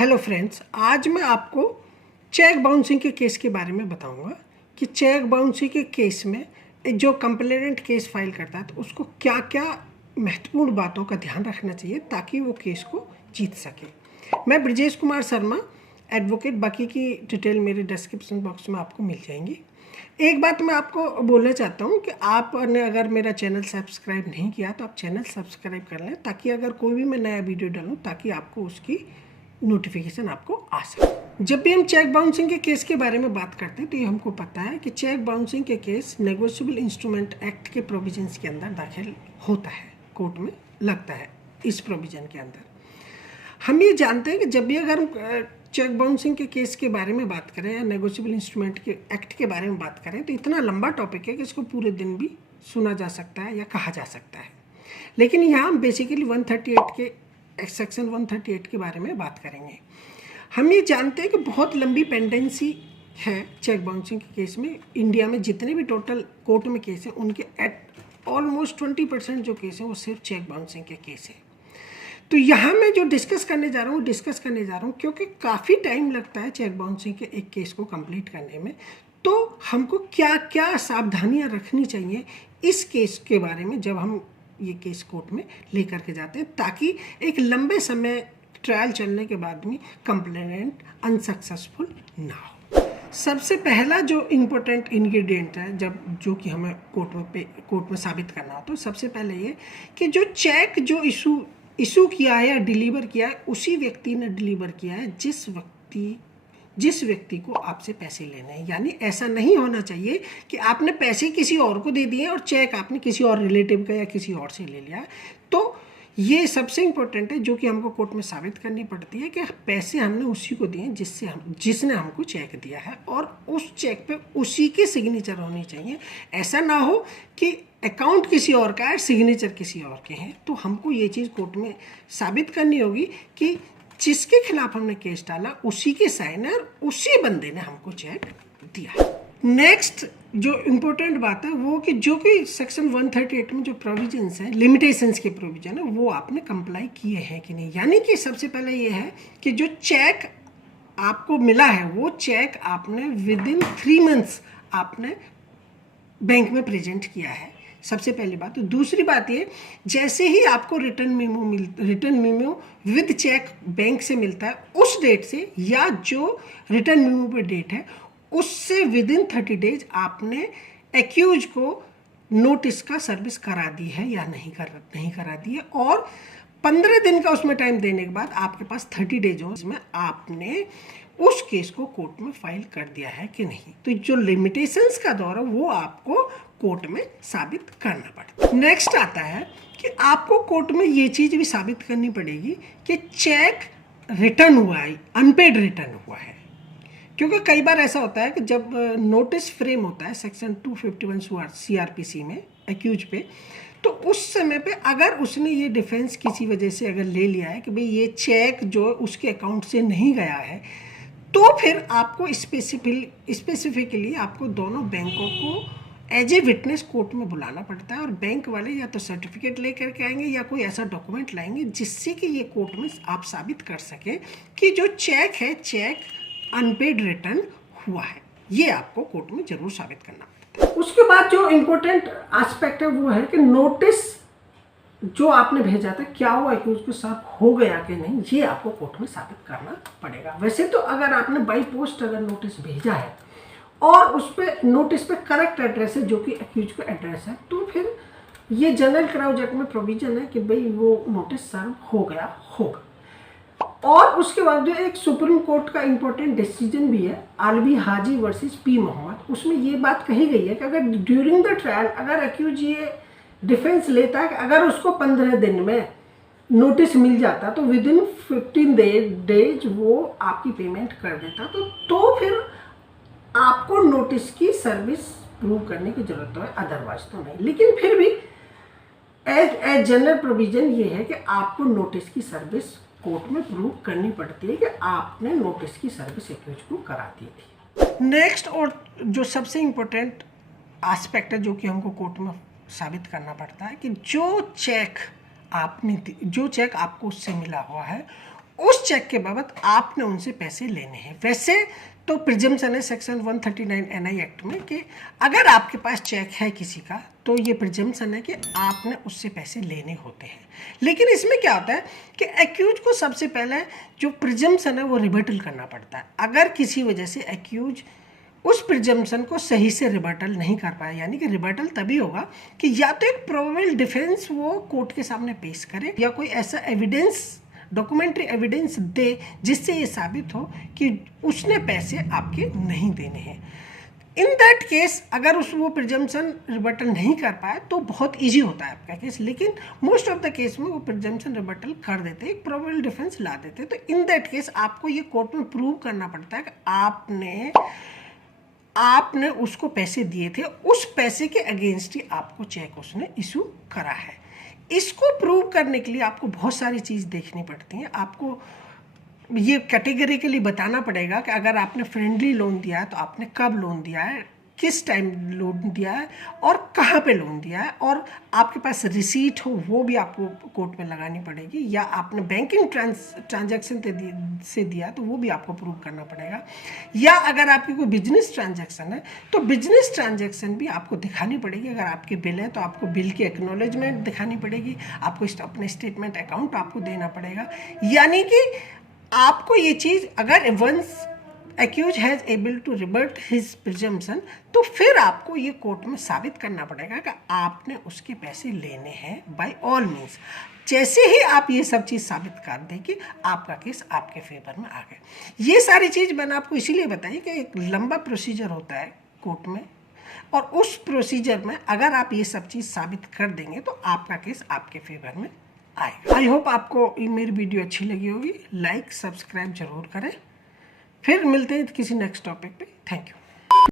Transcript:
Hello friends, आज मैं आपको चेक बाउंसिंग के केस के बारे में बताऊंगा कि चेक बाउंसिंग के केस में जो कंप्लेनेंट केस फाइल करता है तो उसको क्या क्या महत्वपूर्ण बातों का ध्यान रखना चाहिए ताकि वो केस को जीत सके। मैं ब्रजेश कुमार शर्मा, एडवोकेट। बाकी की डिटेल मेरे डिस्क्रिप्शन बॉक्स में आपको मिल जाएंगी। एक बात मैं आपको बोलना चाहता हूँ कि आपने अगर मेरा चैनल सब्सक्राइब नहीं किया तो आप चैनल सब्सक्राइब कर लें ताकि अगर कोई भी मैं नया वीडियो डालूँ ताकि आपको उसकी नोटिफिकेशन आपको आ सके। जब भी हम चेक बाउंसिंग के केस के बारे में बात करते हैं तो ये हमको पता है कि चेक बाउंसिंग के केस नेगोशिएबल इंस्ट्रूमेंट एक्ट के प्रोविजंस के अंदर दाखिल होता है, कोर्ट में लगता है। इस प्रोविजन के अंदर हम ये जानते हैं कि जब भी अगर हम चेक बाउंसिंग के केस के बारे में बात करें या नेगोशिएबल इंस्ट्रूमेंट के एक्ट के बारे में बात करें तो इतना लंबा टॉपिक है कि इसको पूरे दिन भी सुना जा सकता है या कहा जा सकता है। लेकिन यहाँ हम बेसिकली 138 के सेक्शन 138 के बारे में बात करेंगे। हम ये जानते हैं कि बहुत लंबी पेंडेंसी है चेक बाउंसिंग के केस में। इंडिया में जितने भी टोटल कोर्ट में केस हैं उनके एट ऑलमोस्ट 20% जो केस हैं वो सिर्फ चेक बाउंसिंग के केस हैं। तो यहाँ मैं जो डिस्कस करने जा रहा हूँ क्योंकि काफ़ी टाइम लगता है चेक बाउंसिंग के एक केस को कंप्लीट करने में। तो हमको क्या क्या सावधानियाँ रखनी चाहिए इस केस के बारे में जब हम ये केस कोर्ट में लेकर के जाते हैं ताकि एक लंबे समय ट्रायल चलने के बाद भी कंप्लेनेंट अनसक्सेसफुल ना हो। सबसे पहला जो इम्पोर्टेंट इंग्रेडिएंट है जो कि हमें कोर्ट में साबित करना हो तो सबसे पहले ये कि जो चेक जो इशू किया है या डिलीवर किया है उसी व्यक्ति ने डिलीवर किया है जिस व्यक्ति को आपसे पैसे लेने हैं। यानी ऐसा नहीं होना चाहिए कि आपने पैसे किसी और को दे दिए और चेक आपने किसी और रिलेटिव का या किसी और से ले लिया। तो ये सबसे इम्पोर्टेंट है जो कि हमको कोर्ट में साबित करनी पड़ती है कि पैसे हमने उसी को दिए जिसने हमको चेक दिया है और उस चेक पे उसी की सिग्नेचर होनी चाहिए। ऐसा ना हो कि अकाउंट किसी और का है, सिग्नेचर किसी और के हैं। तो हमको ये चीज़ कोर्ट में साबित करनी होगी कि जिसके खिलाफ हमने केस डाला उसी के साइनर उसी बंदे ने हमको चेक दिया। नेक्स्ट जो इम्पोर्टेंट बात है वो कि जो कि सेक्शन 138 में जो प्रोविजंस हैं, लिमिटेशंस के प्रोविजन है, वो आपने कंप्लाई किए हैं कि नहीं। यानी कि सबसे पहले ये है कि जो चेक आपको मिला है वो चेक आपने विद इन 3 मंथ्स आपने बैंक में प्रेजेंट किया है, सबसे पहली बात। तो दूसरी बात ये, जैसे ही आपको return memo with cheque bank से मिलता है उस डेट से या जो रिटर्न मेमो पे डेट है उससे विद इन 30 डेज आपने एक्यूज को नोटिस का सर्विस करा दी है या नहीं करा दी है। और 15 दिन का उसमें टाइम देने के बाद आपके पास 30 डेज हो जिसमें आपने उस केस को कोर्ट में फाइल कर दिया है कि नहीं। तो जो लिमिटेशंस का दौर है वो आपको कोर्ट में साबित करना पड़ता है। नेक्स्ट आता है कि आपको कोर्ट में ये चीज़ भी साबित करनी पड़ेगी कि चेक रिटर्न हुआ है, अनपेड रिटर्न हुआ है। क्योंकि कई बार ऐसा होता है कि जब नोटिस फ्रेम होता है सेक्शन 251 CRPC में एक्यूज पे, तो उस समय पे अगर उसने ये डिफेंस किसी वजह से अगर ले लिया है कि भाई ये चेक जो उसके अकाउंट से नहीं गया है तो फिर आपको स्पेसिफिकली आपको दोनों बैंकों को एज ए विटनेस कोर्ट में बुलाना पड़ता है और बैंक वाले या तो सर्टिफिकेट लेकर के आएंगे या कोई ऐसा डॉक्यूमेंट लाएंगे जिससे कि ये कोर्ट में आप साबित कर सकें कि जो चेक है चेक अनपेड रिटर्न हुआ है। ये आपको कोर्ट में जरूर साबित करना पड़ता है। उसके बाद जो इम्पोर्टेंट एस्पेक्ट है वो है कि नोटिस जो आपने भेजा था क्या वो एक्यूज के साथ हो गया कि नहीं, ये आपको कोर्ट में साबित करना पड़ेगा। वैसे तो अगर आपने बाई पोस्ट अगर नोटिस भेजा है और उस पर नोटिस पे करेक्ट एड्रेस है जो कि एक्यूज का एड्रेस है तो फिर ये जनरल क्राउज एक्ट में प्रोविजन है कि भाई वो नोटिस सर्व हो गया होगा। और उसके बाद जो एक सुप्रीम कोर्ट का इम्पोर्टेंट डिसीजन भी है आलवी हाजी वर्सेस पी मोहम्मद, उसमें ये बात कही गई है कि अगर ड्यूरिंग द ट्रायल अगर एक्यूज ये डिफेंस लेता है कि अगर उसको 15 दिन में नोटिस मिल जाता तो विद इन 15 डेज वो आपकी पेमेंट कर देता तो फिर आपको नोटिस की सर्विस प्रूव करने की जरूरत है, अदरवाइज तो नहीं। लेकिन फिर भी एज जनरल प्रोविजन ये है कि आपको नोटिस की सर्विस कोर्ट में प्रूव करनी पड़ती है कि आपने नोटिस की सर्विस एक्यूज को करा दी थी। नेक्स्ट और जो सबसे इम्पोर्टेंट एस्पेक्ट है जो कि हमको कोर्ट में साबित करना पड़ता है कि जो चेक आपको उससे मिला हुआ है उस चेक के बाबत आपने उनसे पैसे लेने हैं। वैसे तो प्रिजम्पशन है सेक्शन 139 एनआई एक्ट में कि अगर आपके पास चेक है किसी का तो ये प्रिजम्पशन है कि आपने उससे पैसे लेने होते हैं। लेकिन इसमें क्या होता है कि एक्यूज को सबसे पहले जो प्रिजम्पशन है वो रिबटल करना पड़ता है। अगर किसी वजह से एक्यूज उस प्रिजम्पशन को सही से रिबटल नहीं कर पाया, यानी कि रिबटल तभी होगा कि या तो एक प्रोबेबल डिफेंस वो कोर्ट के सामने पेश करे या कोई ऐसा एविडेंस, डॉक्यूमेंट्री एविडेंस दे जिससे ये साबित हो कि उसने पैसे आपके नहीं देने हैं। इन दैट केस अगर वो प्रिजम्पशन रिबटल नहीं कर पाए तो बहुत इजी होता है आपका केस, लेकिन मोस्ट ऑफ द केस में वो प्रिजम्पशन रिबटल कर देते हैं, एक प्रोबेबल डिफेंस ला देते हैं। तो इन दैट केस आपको ये कोर्ट में प्रूव करना पड़ता है कि आपने उसको पैसे दिए थे, उस पैसे के अगेंस्ट ही आपको चेक उसने इशू करा है। इसको प्रूव करने के लिए आपको बहुत सारी चीज़ देखनी पड़ती हैं। आपको ये कैटेगरिकली बताना पड़ेगा कि अगर आपने फ्रेंडली लोन दिया है तो आपने कब लोन दिया है, किस टाइम लोन दिया है और कहाँ पे लोन दिया है, और आपके पास रिसीट हो वो भी आपको कोर्ट में लगानी पड़ेगी, या आपने बैंकिंग ट्रांजैक्शन से दिया तो वो भी आपको प्रूव करना पड़ेगा, या अगर आपकी कोई बिजनेस ट्रांजैक्शन है तो बिजनेस ट्रांजैक्शन भी आपको दिखानी पड़ेगी। अगर आपके बिल है तो आपको बिल की एक्नॉलेजमेंट दिखानी पड़ेगी, आपको अपने स्टेटमेंट अकाउंट आपको देना पड़ेगा। यानी कि आपको ये चीज़ अगर once accused has able to rebut his presumption तो फिर आपको ये कोर्ट में साबित करना पड़ेगा कि आपने उसके पैसे लेने हैं बाय ऑल मीन्स। जैसे ही आप ये सब चीज़ साबित कर दें कि आपका केस आपके फेवर में आ गया। ये सारी चीज़ मैंने आपको इसीलिए बताई कि एक लंबा प्रोसीजर होता है कोर्ट में, और उस प्रोसीजर में अगर आप ये सब चीज़ साबित कर देंगे तो आपका केस आपके फेवर में आएगा। आई होप आपको ये मेरी वीडियो अच्छी लगी होगी। लाइक सब्सक्राइब जरूर करें। फिर मिलते हैं किसी नेक्स्ट टॉपिक पे। Thank you.